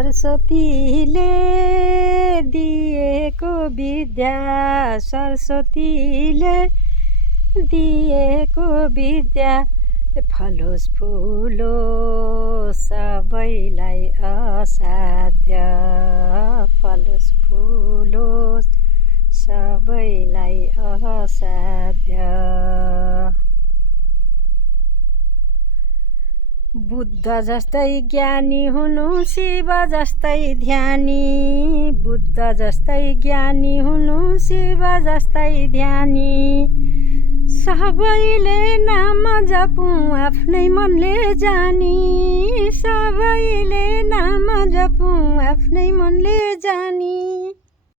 सरस्वतीले दिएको विद्या, सरस्वतीले दिएको विद्या फलोस् फुलोस् सबैलाई असाध्य, फलोस् फुलोस् सबैलाई असाध्य। बुद्ध जस्तै ज्ञानी हुनु, शिव जस्तै ध्यानी, बुद्ध जस्तै ज्ञानी हुनु, शिव जस्तै ध्यानी। सबैले नाम जपौँ आफ्नै मनले जानी, सबैले नाम जपौँ आफ्नै मनले जानी।